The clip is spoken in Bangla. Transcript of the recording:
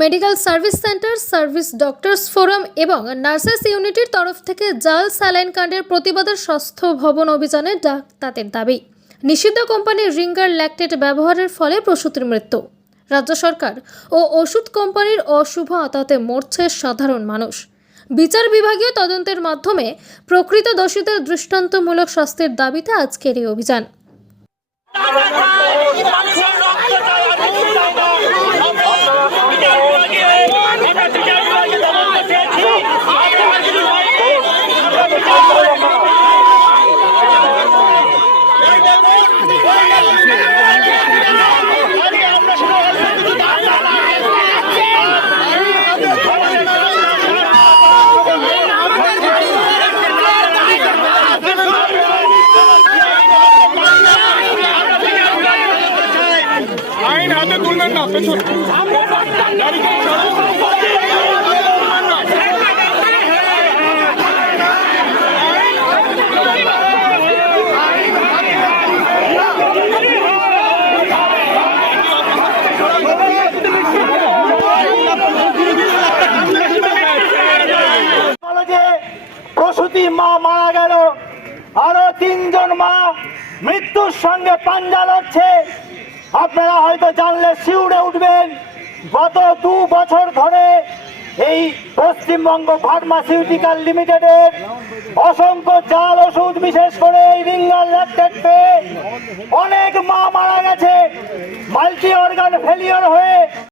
Medical service centre, service doctors forum এবং নার্সেস ইউনিটির তরফ থেকে জাল স্যালাইন কাণ্ডের প্রতিবাদে স্বাস্থ্য ভবন অভিযানে ডাক্তারদের দাবি। নিষিদ্ধ কোম্পানির রিঙ্গার ল্যাকটেট ব্যবহারের ফলে প্রসূতির মৃত্যু। রাজ্য সরকার ও ওষুধ কোম্পানির অশুভ আতাতে মরছে সাধারণ মানুষ। বিচার বিভাগীয় তদন্তের মাধ্যমে প্রকৃত দোষীদের দৃষ্টান্তমূলক শাস্তির দাবিতে আজকের এই অভিযান। আইন হাতে তুলবেন না, পেছন প্রসূতি মা মারা গেল, আরো 3 জন মা মৃত্যুর সঙ্গে পাঞ্জা লড়ছে। আপনারা হয়তো জানলে শিউরে উঠবেন। গত 2 বছর ধরে এই পশ্চিমবঙ্গ ফার্মাসিউটিক্যাল লিমিটেডের অসংখ্য জাল ওষুধ, বিশেষ করে এই রিঙ্গার ল্যাকটেট পেয়ে অনেক মা মারা গেছে, মাল্টি অর্গান ফেলিওর হয়ে।